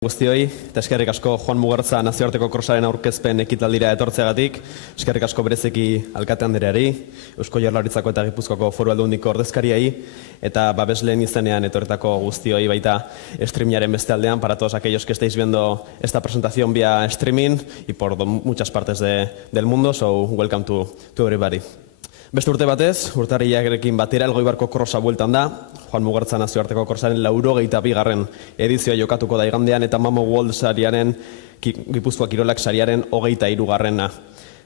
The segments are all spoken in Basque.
Guztioi, eta eskerrik asko Juan Mugertza nazioarteko krosaren aurkezpen ekitaldira etortzeagatik, eskerrik asko bereziki alkate andereari, Eusko Jaurlaritzako eta Gipuzkoako Foru Aldundiko ordezkariei, eta babesleen izenean etorretako guztioi baita streamingaren beste aldean, para todos aquellos que estáis viendo esta presentación vía streaming y por muchas partes del mundo, so welcome to everybody. Beste urte batez, urtarriarekin batera Elgoibarko krosa bueltan da, Juan Mugertza nazioarteko krosaren 82. edizioa jokatuko da igandean eta Mamo World sariaren, Gipuzkoa Kirolak sariaren 23.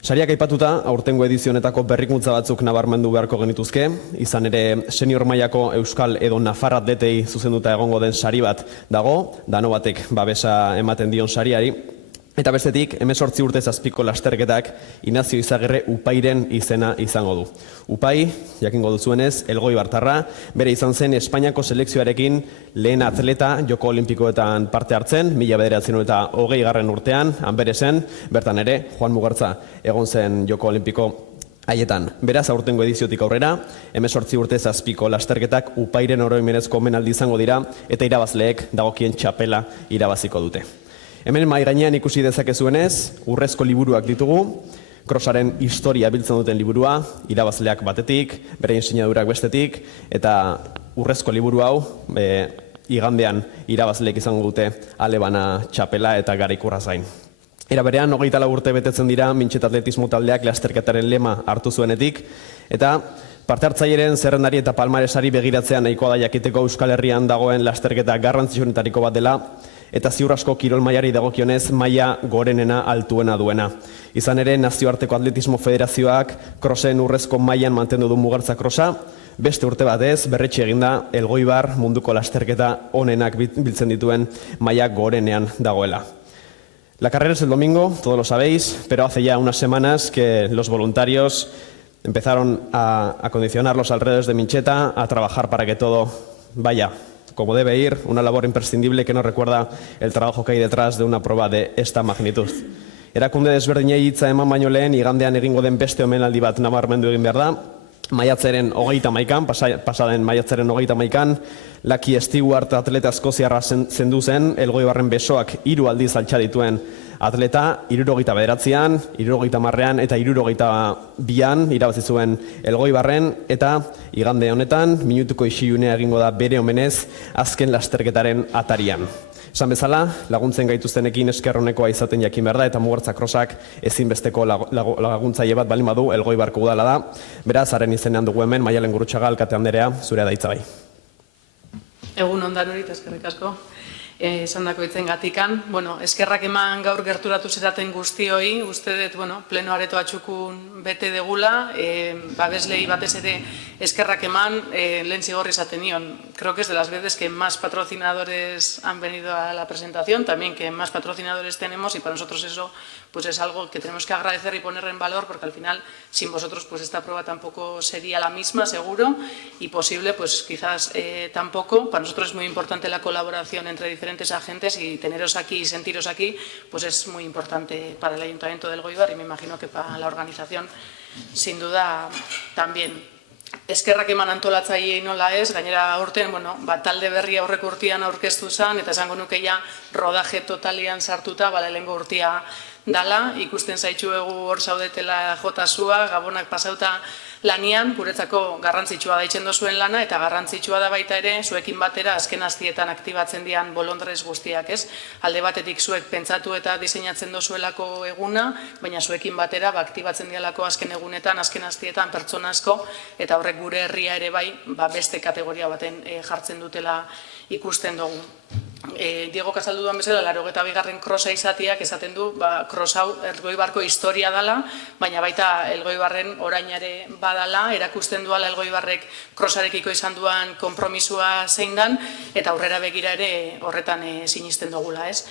Sariak aipatuta, aurtengo edizionetako berrikuntza batzuk nabarmendu beharko genituzke, izan ere senior mailako Euskal edo Nafar atletei zuzenduta egongo den sari bat dago, dano batek babesa ematen dion sariari, eta bestetik, 18 urtez azpiko lasterketak Inazio Izagirre Upairen izena izango du. Upai, jakingo duzuenez, Elgoibartarra, bere izan zen Espainiako selekzioarekin lehen atleta Joko Olimpikoetan parte hartzen, 1920 urtean, hanbere zen, bertan ere, Juan Mugertza egon zen Joko Olimpiko haietan. Beraz, aurtengo ediziotik aurrera, 18 urtez azpiko lasterketak Upairen oroimenezko omenaldi izango dira, eta irabazleek dagokien txapela irabaziko dute. Hemen mai gainean ikusi dezakezuenez, urrezko liburuak ditugu, krosaren historia biltzen duten liburua, irabazleak batetik, bere sinadurak bestetik, eta urrezko liburu hau, igandean irabazleek izango dute alebana txapela eta garaikurra zain. Era berean, 24 urte betetzen dira mintxet atletismo taldeak lasterketaren lema hartu zuenetik, eta parte hartzaileen zerrendari eta palmaresari begiratzea nahikoa da jakiteko Euskal Herrian dagoen lasterketa garrantzitsuenetariko bat dela, eta ziur asko kirol mailari dagokionez maila gorenena altuena duena. Izan ere, Nazioarteko Atletismo Federazioak krosen urrezko mailan mantendu du Mugertza krosa, beste urte batez berretxe eginda Elgoibar munduko lasterketa onenak biltzen dituen maila gorenean dagoela. La carrera es el domingo, todos lo sabéis, pero hace ya unas semanas que los voluntarios empezaron a acondicionar los alrededores de Mincheta, a trabajar para que todo vaya como debe ir, una labor imprescindible que nos recuerda el trabajo que hay detrás de una prueba de esta magnitud. Erakunde desberdinei hitza eman baino lehen, igandean egingo den beste omenaldi bat nabarmendu egin behar da. Maiatzaren 31, pasaden maiatzaren 31, Lucky Stewart atleta eskoziarra zendu zen, Elgoibarren besoak 3 aldiz altxa dituen atleta, 79an, 70an eta 72an irabazi zuen Elgoibarren, eta igande honetan, minutuko isilunea egingo da bere omenez, azken lasterketaren atarian. Esan bezala, laguntzen gaituztenekin eskerronekoa izaten jakin behar da, eta Mugertza krosak ezinbesteko laguntzaile bat balin badu Elgoibarko udala da. Beraz, haren izenean dugu hemen, Maialen Gurrutxaga, alkate anderea, zure daitza bai. Egun ondan hori, eskerrik asko. Esan dako itzen gatikan. Eskerrak eman gaur gerturatu zeraten guztioi, uste dut, pleno areto atxukun bete degula, babeslei batez ere eskerrak eman, lehen zigorri izaten nion. Creo que es de las veces que más patrocinadores han venido a la presentación, también que más patrocinadores tenemos, y para nosotros eso pues es algo que tenemos que agradecer y poner en valor, porque al final, sin vosotros, pues esta prueba tampoco sería la misma, seguro, y posible, pues quizás tampoco. Para nosotros es muy importante la colaboración entre diferentes agentes, y teneros aquí y sentiros aquí, pues es muy importante para el Ayuntamiento del Elgoibar, y me imagino que para la organización, sin duda, también. Eskerrak eman antolatzaileei nola ez, gainera aurten, talde berri aurrek urtean aurkeztu zen, eta esango nuke ja rodaje totalian sartuta, lehengo urtea dala, ikusten zaitxuegu hor zaudetela jotasua, gabonak pasauta lanian, guretzako garrantzitsua da itxendo zuen lana, eta garrantzitsua da baita ere, zuekin batera azken aztietan aktibatzen dian bolondrez guztiak, ez? Alde batetik zuek pentsatu eta diseinatzen dozuelako eguna, baina zuekin batera aktibatzen dialako azken egunetan, azken aztietan pertsona asko, eta horrek gure herria ere bai, beste kategoria baten jartzen dutela ikusten dugu. Diego Casaldu duan bezala, 82. krosa izatiak esaten du, kros hau Elgoibarko historia dela, baina baita Elgoibarren orainare badala, erakusten duala Elgoibarrek krosarekiko izan duan konpromisua zein dan, eta aurrera begira ere horretan sinisten dugula, ez?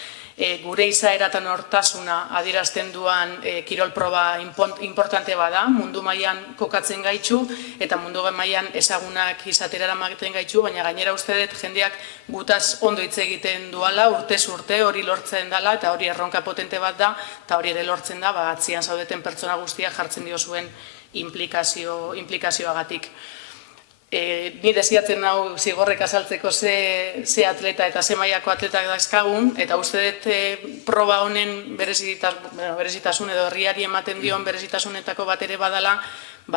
Gure izaera eta nortasuna adierazten duan kirolproba importante bada, mundu mailan kokatzen gaitxu, eta mundu mailan ezagunak izatera eramaten gaitxu, baina gainera uste dut jendeak gutaz ondo hitz egiten duala, urtez urte hori lortzen dela, eta hori erronka potente bat da, eta hori ere lortzen da, atzian zaudeten pertsona guztiak jartzen dio zuen implikazioagatik. Ni desiatzen hau zigorrek azaltzeko ze atleta eta ze mailako atletak dazkagun, eta uste dut proba honen berezitasun edo herriari ematen dion berezitasunetako bat ere badala,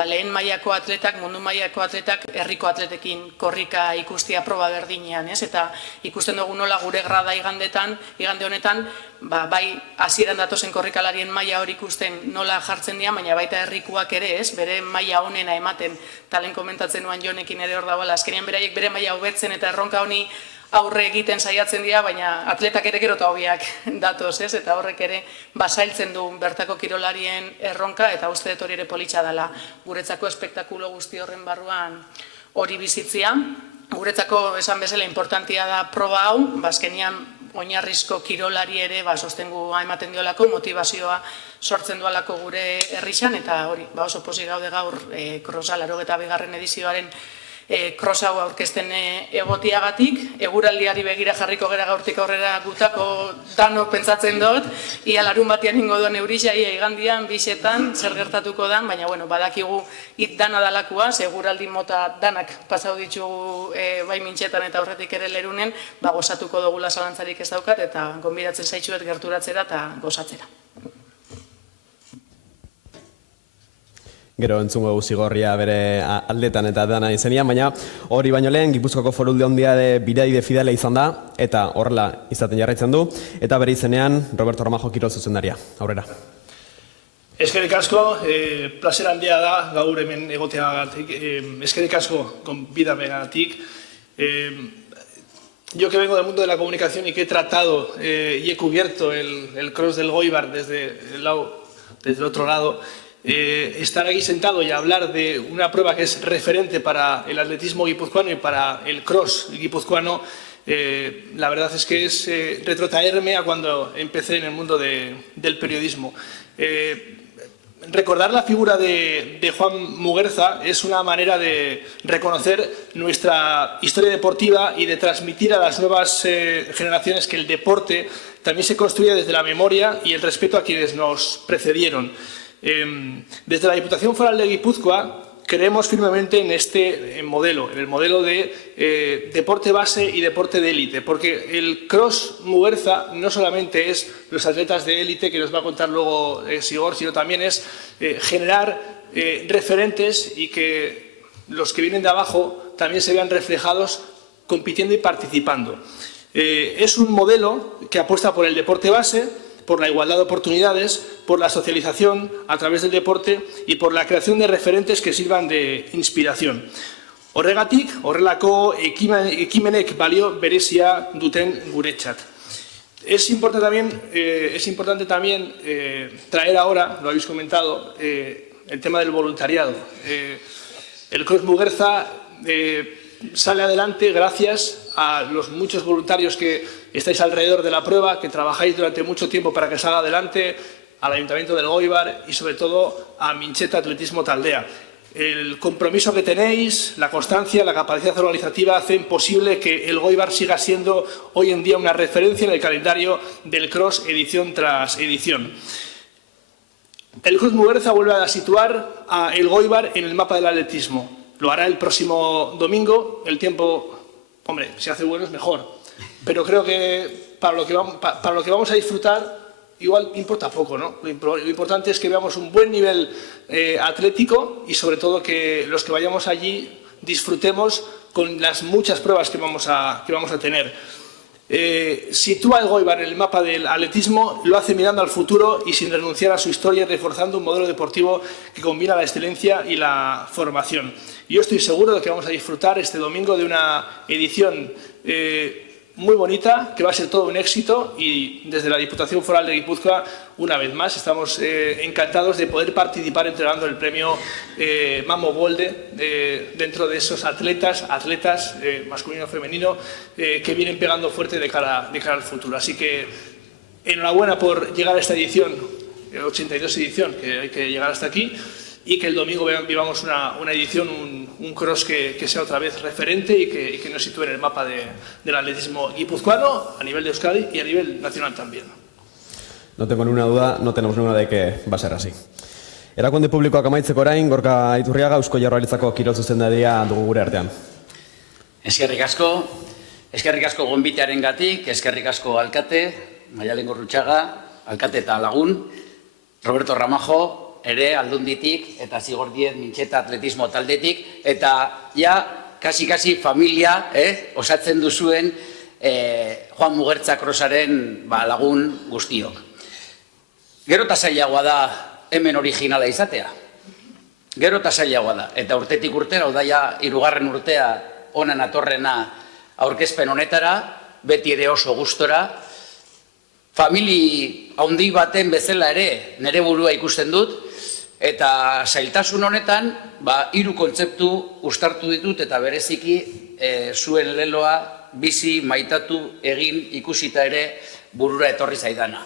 lehen mailako atletak, mundu mailako atletak, herriko atletekin korrika ikustia proba berdinean, eta ikusten dugu nola gure grada igande honetan, bai hasieran datozen korrikalarien maila hori ikusten nola jartzen dira, baina baita herrikuak ere, bere maila honena ematen, talen komentatzen nuan Jonekin ere hor dagoela, azkenean beraiek bere maila hobetzen eta erronka honi aurre egiten saiatzen dira, baina atletak ere gero eta hobiak datoz, eta horrek ere basailtzen du bertako kirolarien erronka, eta uste dut hori ere politxa dela guretzako espektakulo guzti horren barruan hori bizitzia. Guretzako esan bezala importantia da proba hau, azkenean oinarrizko kirolari ere sostengua ematen diolako, motivazioa sortzen dualako gure herrixan, eta hori oso pozik gaude gaur krosa 82. edizioaren cross hau aurkezten egotiagatik, eguraldiari begira jarriko gera gaurtik aurrera gutako dano pentsatzen dut, ia larun batean ingo duen eurisa, ia igandian, bixetan, zer gertatuko dan, baina badakigu hit dana dalakoa, eguraldi mota danak pasau ditugu bai mintxetan eta aurretik ere lerunen, gozatuko dugula zalantzarik ez daukat, eta gonbidatzen zaitxuet gerturatzera eta gozatzera. Gero entzungo Zigorria bere aldetan eta dana izenian, baina hori baino lehen Gipuzkoako Foru Aldundia bidaide fidela izan da, eta horrela izaten jarraitzen du, eta bere izenean Roberto Armajo kirol zuzendaria. Aurrera. Eskerrik asko, plazer handia da gaur hemen egoteagatik. Eskerrik asko gonbidamengatik. Yo que vengo del mundo de la comunicación y que he tratado y he cubierto el cross del Goibar desde el otro lado, estar aquí sentado y hablar de una prueba que es referente para el atletismo guipuzcoano y para el cross guipuzcoano, la verdad es que es retrotraerme a cuando empecé en el mundo del periodismo. Recordar la figura de Juan Muguerza es una manera de reconocer nuestra historia deportiva y de transmitir a las nuevas generaciones que el deporte también se construye desde la memoria y el respeto a quienes nos precedieron. Desde la Diputación Foral de Guipúzcoa creemos firmemente en este modelo, en el modelo de deporte base y deporte de élite, porque el cross Muguerza no solamente es los atletas de élite, que nos va a contar luego Sigor, sino también es generar referentes y que los que vienen de abajo también se vean reflejados compitiendo y participando. Es un modelo que apuesta por el deporte base, por la igualdad de oportunidades, por la socialización a través del deporte y por la creación de referentes que sirvan de inspiración. Horregatik, horrelako ekimenek balio berezia duten guretzat. Es importante también traer ahora, lo habéis comentado, el tema del voluntariado. El Cross Muguerza sale adelante gracias a los muchos voluntarios que estáis alrededor de la prueba, que trabajáis durante mucho tiempo para que salga adelante, al Ayuntamiento del Goibar y sobre todo a Mincheta Atletismo Taldea. El compromiso que tenéis, la constancia, la capacidad organizativa hacen posible que el Goibar siga siendo hoy en día una referencia en el calendario del cross edición tras edición. El Cross Muguerza vuelve a situar a el Goibar en el mapa del atletismo. Lo hará el próximo domingo. El tiempo, hombre, si hace bueno es mejor. Pero creo que para lo que vamos a disfrutar igual importa poco, ¿no? Lo importante es que veamos un buen nivel atlético y sobre todo que los que vayamos allí disfrutemos con las muchas pruebas que vamos a tener. Sitúa el Goibar en el mapa del atletismo, lo hace mirando al futuro y sin renunciar a su historia y reforzando un modelo deportivo que combina la excelencia y la formación. Yo estoy seguro de que vamos a disfrutar este domingo de una edición muy bonita, que va a ser todo un éxito, y desde la Diputación Foral de Guipúzcoa, una vez más, estamos encantados de poder participar entregando el premio Mamo Golde dentro de esos atletas masculino o femenino, que vienen pegando fuerte de cara al futuro. Así que enhorabuena por llegar a esta edición, 82 edición, que hay que llegar hasta aquí, y que el domingo vivamos una edición, un cross que sea otra vez referente y que nos sitúe en el mapa del atletismo guipuzcoano a nivel de Euskadi y a nivel nacional también. No tengo ninguna duda, no tenemos ninguna de que va a ser así. Erakunde publikoak amaitzeko orain, Gorka Iturriaga, Eusko Jaurlaritzako kirol zuzendaria dugu gure artean. Eskerrik asko gonbitearen gatik, eskerrik asko alkate, Maialen Gurrutxaga, alkate eta lagun, Roberto Ramajo, ere aldunditik, eta Zigor Diez Mintxeta atletismo taldetik, eta ja, kasi familia, osatzen duzuen Juan Mugertza krosaren lagun guztiok. Gero eta zailagoa da hemen originala izatea. Gero eta zailagoa da. Eta urtetik urtera, odaia 3. urtea onan atorrena aurkezpen honetara, beti ere oso gustora. Famili handi baten bezala ere nire burua ikusten dut, eta zailtasun honetan 3 kontzeptu uztartu ditut eta bereziki zuen leloa bizi maitatu egin ikusita ere burura etorri zaidana.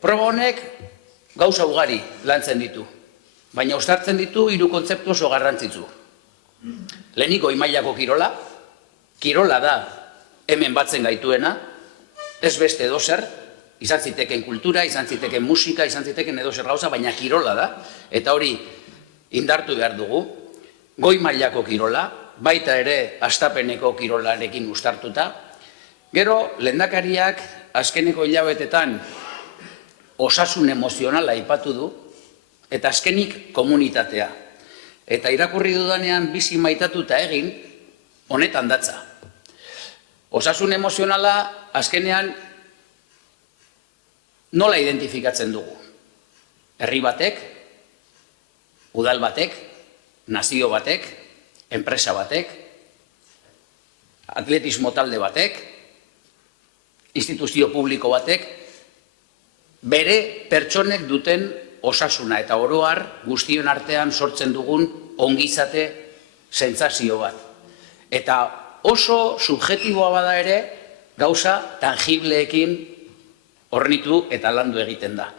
Proba honek gauza ugari lantzen ditu, baina uztartzen ditu 3 kontzeptu oso garrantzitsu. Lehenik goi mailako kirola, kirola da hemen batzen gaituena, ez beste edozer, izan ziteken kultura, izan ziteken musika, izan ziteken edozer gauza, baina kirola da, eta hori indartu behar dugu. Goi mailako kirola, baita ere hastapeneko kirolarekin uztartuta. Gero, lehendakariak azkeneko hilabetetan osasun emozionala aipatu du, eta azkenik komunitatea. Eta irakurri dudanean bizi maitatuta egin, honetan datza. Osasun emozionala azkenean nola identifikatzen dugu? Herri batek, udal batek, nazio batek, enpresa batek, atletismo talde batek, instituzio publiko batek, bere pertsonek duten osasuna eta oro har guztion artean sortzen dugun ongizate sentsazio bat. Eta oso subjektiboa bada ere, gauza tangibleekin hornitu eta landu egiten da.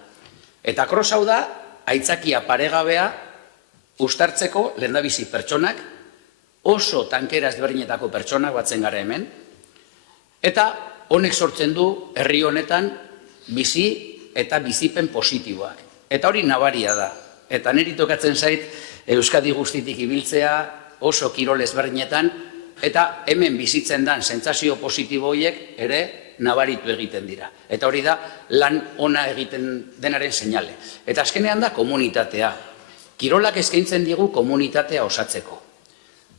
Eta cross hau da, aitzakia paregabea uztartzeko lehendabizi pertsonak, oso tankera ezberdinetako pertsonak batzen gara hemen, eta honek sortzen du herri honetan bizi eta bizipen positiboak. Eta hori nabaria da. Eta niri tokatzen zait Euskadi guztitik ibiltzea oso kirol ezberdinetan, eta hemen bizitzen dan sentsazio positibo horiek ere nabaritu egiten dira. Eta hori da lan ona egiten denaren seinale. Eta azkenean da komunitatea. Kirolak eskaintzen digu komunitatea osatzeko.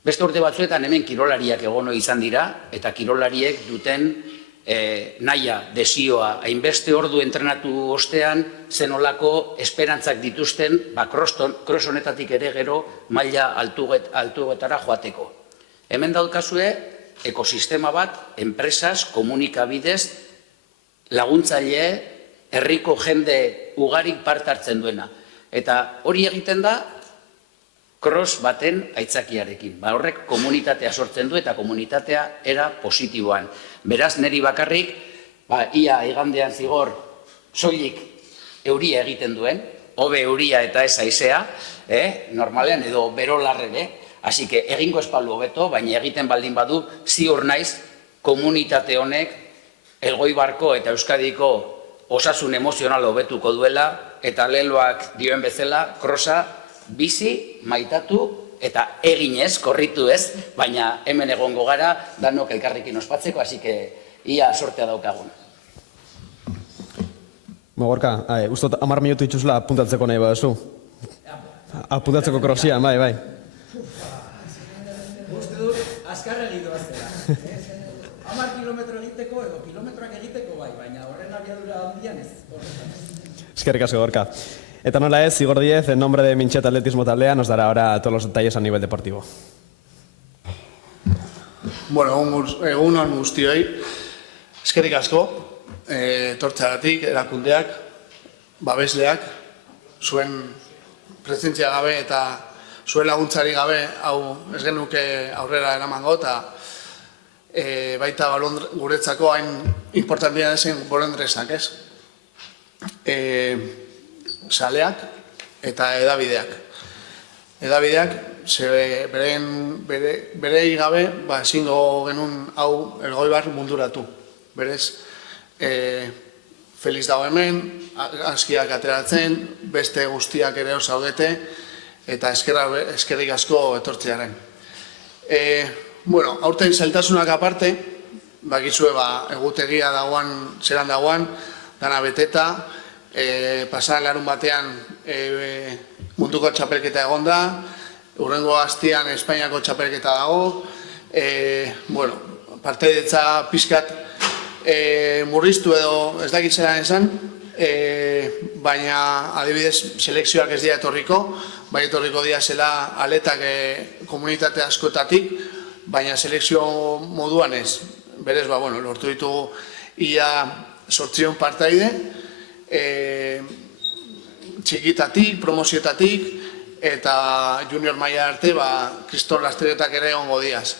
Beste urte batzuetan hemen kirolariak egono izan dira, eta kirolariek duten nahia, desioa, hainbeste ordu entrenatu ostean, zenolako esperantzak dituzten, cross honetatik ere gero maila altuetara joateko. Hemen daukazue ekosistema bat, enpresas, komunikabidez, laguntzaile, herriko jende ugarik parte hartzen duena. Eta hori egiten da, cross baten aitzakiarekin. Horrek komunitatea sortzen du eta komunitatea era positiboan. Beraz, niri bakarrik, ia igandean zigor soilik euria egiten duen, hobe euria eta ez haizea, normalean edo berolarrere, hasi que egingo espaldu hobeto, baina egiten baldin badu, ziur naiz, komunitate honek Elgoibarko eta Euskadiko osasun emozional hobetuko duela, eta leloak dioen bezala, crossa bizi, maitatu eta eginez, korritu ez, baina hemen egongo gara, danok elkarrekin ospatzeko, hasi que ia sortea daukagun. Gorka, ustot 10 minutu itxuzla apuntatzeko nahi baduzu. Apuntatzeko crossia, bai. Uste dut, azkarra egitu baztela. 10 kilometro egiteko edo kilometroak egiteko bai, baina horren abiadura handian ez. Eskerrik asko, Gorka. Eta nola ez, Zigor Diez, en nombre de Mintxeta Atletismo Taldea, nos dará ahora todos los detalles a nivel deportivo. Bueno, egunon guztioi, eskerrik asko, etortzeagatik, erakundeak, babesleak, zuen presentzia gabe eta zuen laguntzari gabe, hau ez genuke aurrera eramango, eta baita guretzako hain importantia dezen bolondresak, ez? Saleak eta edabideak. Edabideak, berei gabe, ezingo genuen hau Elgoibar munduratu. Berez, Feliz dago hemen, askiak ateratzen, beste guztiak ere hor zaudete, eta eskerrik asko etortzearen. Bueno, aurten zailtasunak aparte, bakizue egutegia dagoan, zelan dagoan, dana beteta, pasadan larun batean munduko txapelketa egon da, hurrengo astean Espainiako txapelketa dago, bueno, partaidetza pixkat murriztu edo ez dakit zelan esan, baina adibidez selekzioak ez dira etorriko, bai etorriko dira zela aletak komunitate askotatik, baina selekzio moduan ez. Berez, bueno, lortu ditugu ia 8 partaide, txikitatik, promozioetatik, eta junior maila arte, kriston lasterketak ere egongo diaz.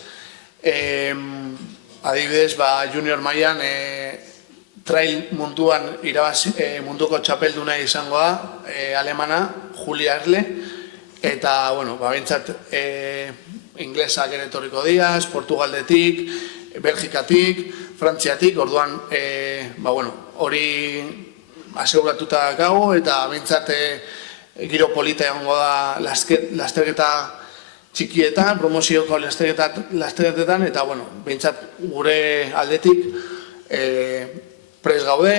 Adibidez, junior mailan trail munduan munduko txapelduna izango da, alemana, Julia Erle, eta, bueno, bentsat inglesak ere etorriko diaz, Portugaldetik, Belgikatik, Frantziatik, orduan, hori aseguratuta dago, eta bentsat giro polita egongo da lasterketa txikietan, promozioko lasterketetan, eta, bentsat gure aldetik prest gaude,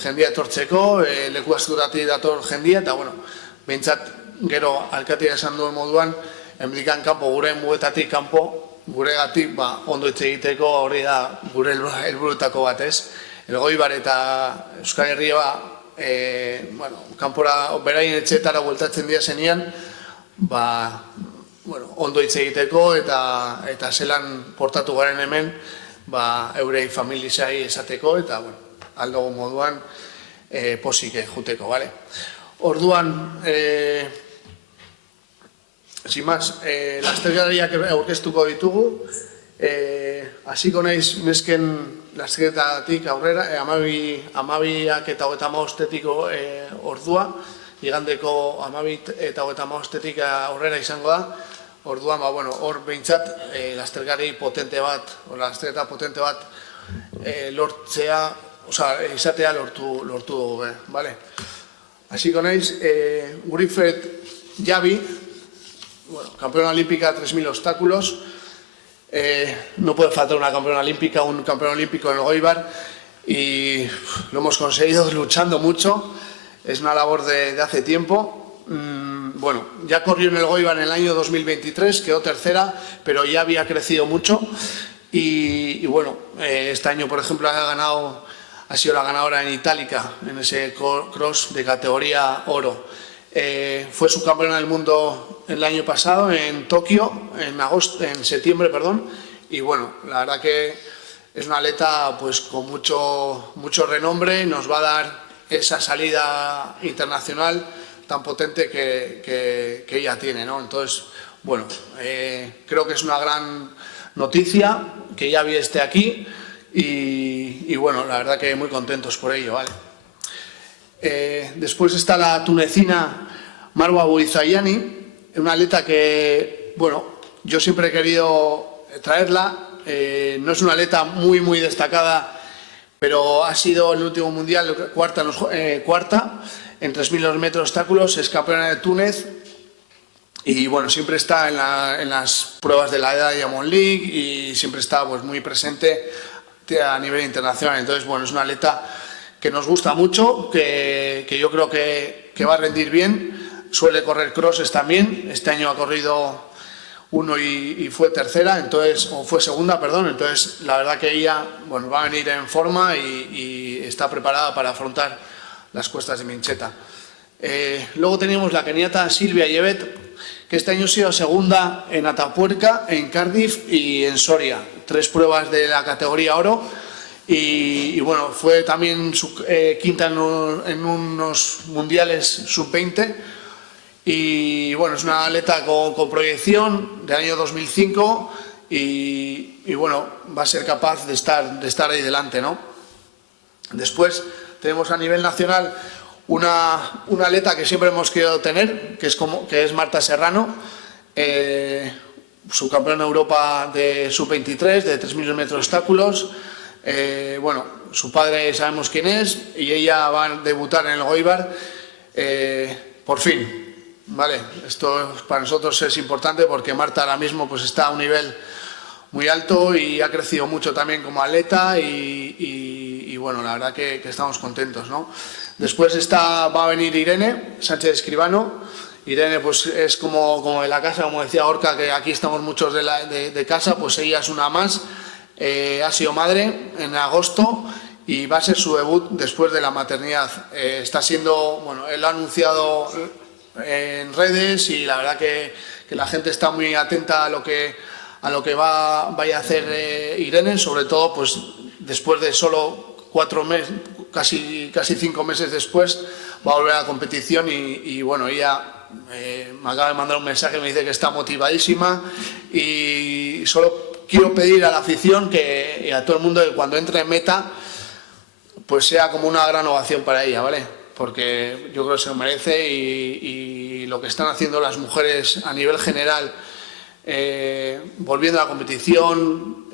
jendia etortzeko, leku askutatik dator jendia, eta, bentsat gero alkatia esan duen moduan, hemendikan kanpo, gure mugetatik kanpo, guregatik ondo hitz egiteko hori da gure helburutako bat, ez? Elgoibar eta Euskal Herria kanpora beraien etxeetara bueltatzen dira zenean, ondo hitz egiteko eta zelan portatu garen hemen eurei familizai esateko eta aldogo moduan posik juteko, bale? Orduan, sin más, lasterketariak aurkeztuko ditugu, hasiko naiz nesken lasterketatik aurrera, 12ak eta 35-etiko ordua, igandeko 12 eta 35-etik aurrera izango da, orduan, hor behintzat lasterkari potente bat, lasterketa potente bat lortzea, izatea lortu dugu, bale? Hasiko naiz, Wilfred Javi, campeona olímpica 3.000 obstáculos, no puede faltar una campeona olímpica, un campeón olímpico en el Elgoibar, y lo hemos conseguido luchando mucho, es una labor de hace tiempo. Ya corrió en el Elgoibar en el año 2023, quedó tercera, pero ya había crecido mucho, y este año, por ejemplo, ha sido la ganadora en Itálica, en ese cross de categoría oro. Fue subcampeona del mundo el año pasado en Tokio, en septiembre, y la verdad que es una atleta con mucho renombre, nos va a dar esa salida internacional tan potente que ella tiene, ¿no? Entonces, creo que es una gran noticia que Javi esté aquí y la verdad que muy contentos por ello, ¿vale? Después está la tunecina Marwa Buizayani, una atleta que, yo siempre he querido traerla, no es una atleta muy destacada, pero ha sido en el último mundial cuarta en 3.000 metros obstáculos, es campeona de Túnez y siempre está en las pruebas de la EDA Diamond League y siempre está muy presente a nivel internacional. Entonces, es una atleta que nos gusta mucho, que yo creo que va a rendir bien, suele correr crosses también, este año ha corrido uno y fue tercera, o fue segunda, entonces la verdad que ella va a venir en forma y está preparada para afrontar las cuestas de Mincheta. Luego tenemos la keniata Silvia Yevet, que este año ha sido segunda en Atapuerca, en Cardiff y en Soria, 3 pruebas de la categoría oro. Y fue también quinta en unos mundiales sub-20 y es una atleta con proyección del año 2005 y va a ser capaz de estar ahí delante, ¿no? Después tenemos a nivel nacional una atleta que siempre hemos querido tener, que es Marta Serrano, subcampeona de Europa de sub-23, de 3.000 metros obstáculos. su padre sabemos quién es y ella va a debutar en el Goibar por fin. Vale, esto para nosotros es importante porque Marta ahora mismo pues está a un nivel muy alto y ha crecido mucho también como atleta y bueno, la verdad que estamos contentos, ¿no? Después va a venir Irene Sánchez Escribano. Irene pues es como de la casa, como decía Gorka, que aquí estamos muchos de casa, pues ella es una más. Ha sido madre en agosto y va a ser su debut después de la maternidad. Está siendo, bueno, él ha anunciado en redes y la verdad que la gente está muy atenta a lo que vaya a hacer Irene, sobre todo pues después de solo 4 meses, casi 5 meses después, va a volver a la competición y bueno, ella me acaba de mandar un mensaje, me dice que está motivadísima y solo quiero pedir a la afición y a todo el mundo que cuando entre en meta pues sea como una gran ovación para ella, ¿vale? Porque yo creo que se lo merece y lo que están haciendo las mujeres a nivel general, volviendo a la competición,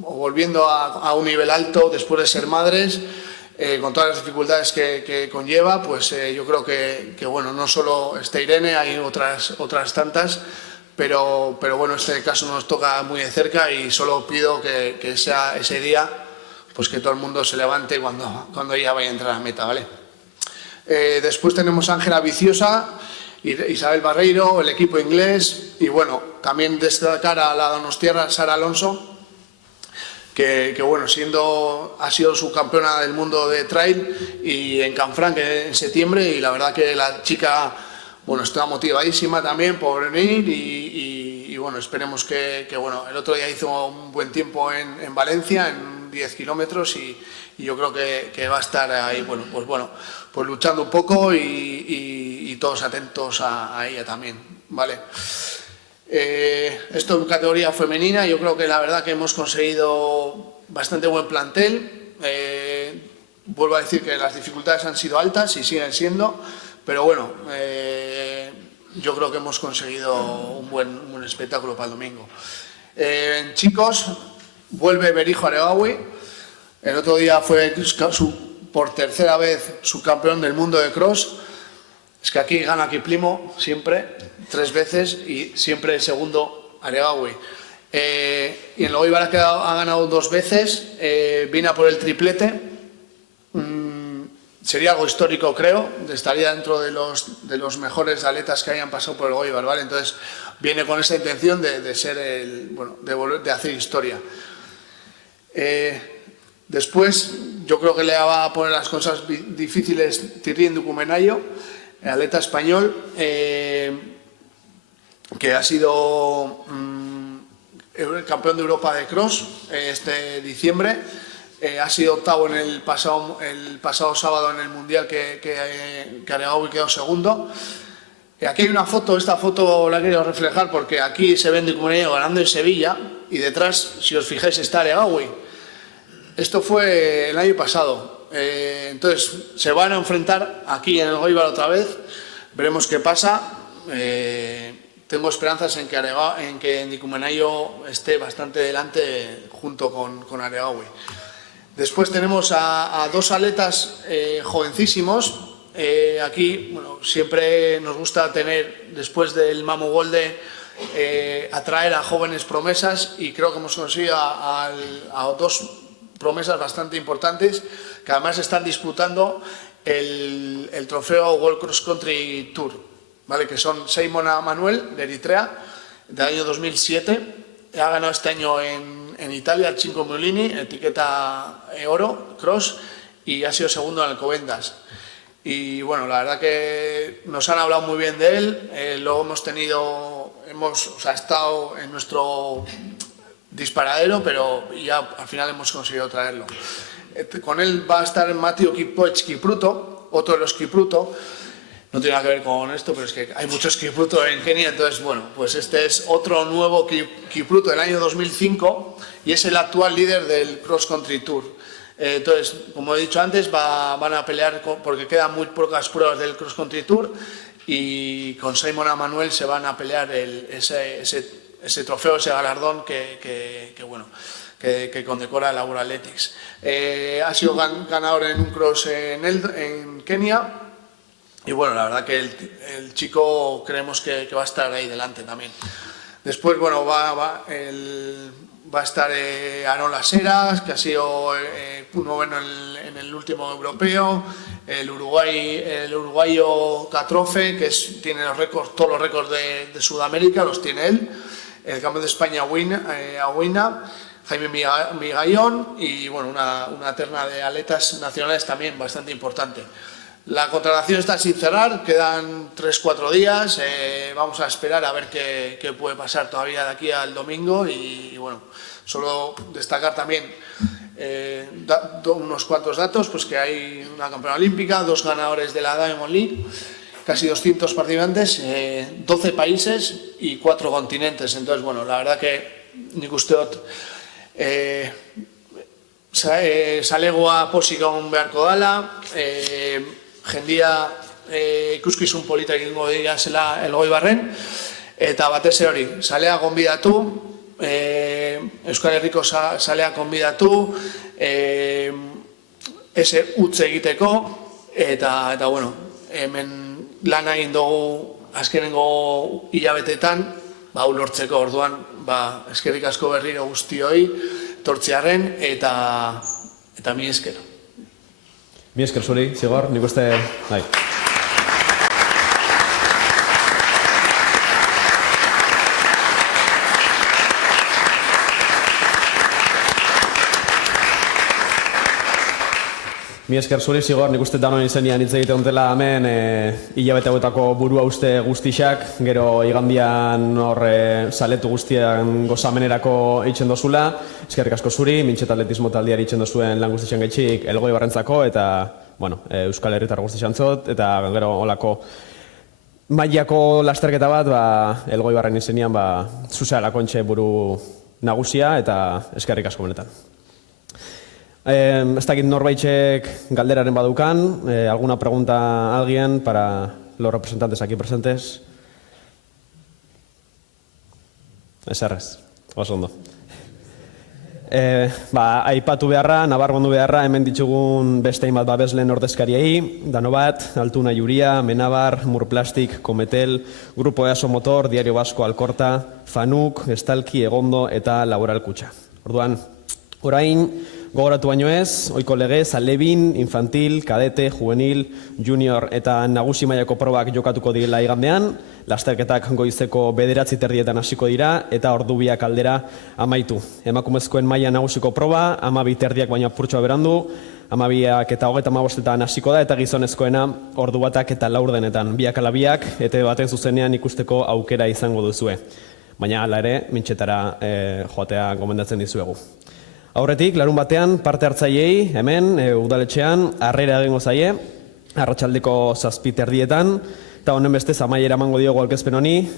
volviendo a un nivel alto después de ser madres, con todas las dificultades que conlleva, pues yo creo que bueno, no solo Irene, hay otras tantas, pero bueno, este caso nos toca muy de cerca y solo pido que sea ese día, pues que todo el mundo se levante cuando ella vaya a entrar a meta, ¿vale? Después tenemos a Ángela Viciosa, Isabel Barreiro, el equipo inglés y bueno, también destacar a la donostiarra Sara Alonso, que bueno, ha sido subcampeona del mundo de trail y en Canfranc en septiembre y la verdad que la chica, bueno, está motivadísima también por venir y bueno, esperemos que bueno, el otro día hizo un buen tiempo en Valencia, en 10 kilómetros y yo creo que va a estar ahí, pues luchando un poco y todos atentos a ella también, ¿vale? Esto en categoría femenina, yo creo que la verdad que hemos conseguido bastante buen plantel. Vuelvo a decir que las dificultades han sido altas y siguen siendo, pero bueno, yo creo que hemos conseguido un buen espectáculo para el domingo. En chicos, vuelve Berijo Aregawi. El otro día fue por tercera vez subcampeón del mundo de cross. Es que aquí gana Kiplimo siempre, 3 veces y siempre el segundo Aregawi. Y en Loibar ha ganado 2 veces, viene a por el triplete. Sería algo histórico, creo, estaría dentro de los mejores atletas que hayan pasado por el Loibar, ¿vale? Entonces viene con esa intención de ser de hacer historia. Después, yo creo que le va a poner las cosas difíciles Tirrín Ducumenayo, el atleta español, que ha sido campeón de Europa de cross este diciembre. Ha sido octavo en el pasado sábado en el Mundial que Aregawi quedó segundo. Aquí hay una foto, esta foto la he querido reflejar porque aquí se ve Ducumenayo ganando en Sevilla y detrás, si os fijáis, está Aregawi. Esto fue el año pasado. Entonces, se van a enfrentar aquí en el Goibar otra vez. Veremos qué pasa. Tengo esperanzas en que Ducumenayo esté bastante delante junto con Aregawi. Después tenemos a 2 atletas jovencísimos. Aquí, bueno, siempre nos gusta tener, después del Mamo Golde, atraer a jóvenes promesas y creo que hemos conseguido a 2 promesas bastante importantes que además están disputando el trofeo World Cross Country Tour, ¿vale? Que son Seimona Manuel, de Eritrea, del año 2007. Ha ganado este año en Italia el Cinco Mulini, etiqueta oro, cross, y ha sido segundo en Alcobendas. Y bueno, la verdad que nos han hablado muy bien de él. Luego ha estado en nuestro disparadero, pero ya al final hemos conseguido traerlo. Con él va a estar Matthew Kipruto, otro de los Kipruto. No tiene nada que ver con esto, pero es que hay muchos Kipruto en Kenia, entonces bueno, pues este es otro nuevo Kipruto del año 2005 y es el actual líder del Cross Country Tour. Entonces, como he dicho antes, van a pelear porque quedan muy pocas pruebas del Cross Country Tour y con Seimona Manuel se van a pelear ese trofeo, ese galardón que que condecora el Laura Athletics. Ha sido ganador en un cross en Kenia y bueno, la verdad que el chico creemos que va a estar ahí delante también. Después, bueno, va a estar Aaron Laseras, que ha sido noveno en el último europeo, el uruguayo Catrofe, que tiene todos los récords de Sudamérica, los tiene él, el campeón de España Aguina, Jaime Migallón y bueno, una terna de atletas nacionales también bastante importante. La contratación está sin cerrar, quedan 3-4 días, vamos a esperar a ver qué puede pasar todavía de aquí al domingo y bueno, solo destacar también unos cuantos datos, pues que hay una campeona olímpica, 2 ganadores de la Diamond League, casi 200 participantes, 12 países y 4 continentes. Entonces, bueno, la verdad que nik usteot zalegoa posik beharko dala, jendia ikuskizun polita egingo dira zela Elgoibarren, eta batez hori, zalea gonbidatu, Euskal Herriko zalea gonbidatu, ese utz egiteko, eta bueno, hemen lan egin dugu azkenengo hilabetetan, lortzeko orduan, eskerrik asko berriro guztioi, tortzearen, eta mi esker. Mi esker zuri, Zigor, nik uste, bai. Mi esker zuri, Zigor, nik uste danon izenian hitz egite ontela hemen hilabete hauetako burua uste guztixak, gero igandian hor saletu guztian gozamenerako eitzen dozula. Eskerrik asko zuri, Mintxeta Atletismo taldeari eitzen dozuen lan guztixan gaitxik Elgoibarrentzako eta bueno, Euskal Herritar guztixan zot, eta gero olako mailako lasterketa bat, Elgoibarren izenian zuzealako entxe buru nagusia eta eskerrik asko benetan. Ez dakit norbaitxek galderaren badukan, alguna pregunta a alguien para los representantes aquí presentes? Eserrez, oso ondo. Aipatu beharra, nabarmendu beharra, hemen ditugun beste hainbat babesleen ordezkariei, Danobat, Altuna Juria, Menabar, Murplastik, Cometel, Grupo EASO Motor, Diario Vasco Alkorta, Fanuk, Estalki, Egondo eta Laboral Kutxa. Orduan, orain, gogoratu baino ez, ohiko legez, alebin, infantil, kadete, juvenil, junior eta nagusi mailako probak jokatuko direla igandean, lasterketak goizeko 9:30 hasiko dira eta ordubiak aldera amaitu. Emakumezkoen maila nagusiko proba, 12:30 baina purtsoa berandu, 12 eta 35 hasiko da eta gizonezkoena ordu batak eta 4 biak ala biak, eta baten zuzenean ikusteko aukera izango duzue. Baina hala ere, Mintxetara joatea gomendatzen dizuegu. Aurretik, larun batean, parte hartzaileei, hemen, udaletxean, harrera egingo zaie, arratsaldeko 7:30, eta honen bestez amaiera emango diogu aurkezpen honi,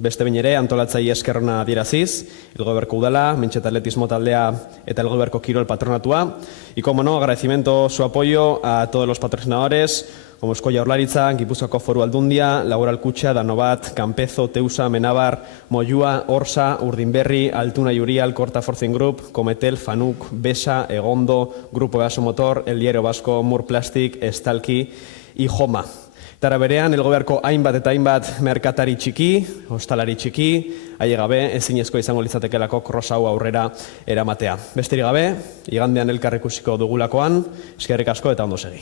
beste behin ere, antolatzaile eskerrona adieraziz, Elgoibarko udala, Mintxeta Atletismo taldea eta Elgoibarko Kirol patronatua. Y como no, agradecimiento su apoyo a todos los patrocinadores, como Eusko Jaurlaritza, Gipuzkoako Foru Aldundia, Laboral Kutxa, Danobat, Campezo, Teusa, Menabar, Moyua, Orsa, Urdinberri, Altuna Juria, Alkorta Forcing Group, Cometel, Fanuk, Besa, Egondo, Grupo EASO Motor, El Diario Vasco, Murplastik, Estalki y Joma. Tara berean, Elgoibarko hainbat eta hainbat merkatari txiki, hostalari txiki, gabe ezinezko izango litzatekelako cross hau aurrera eramatea. Besterik gabe, igandean elkar ikusiko dugulakoan, eskerrik asko eta ondo segi.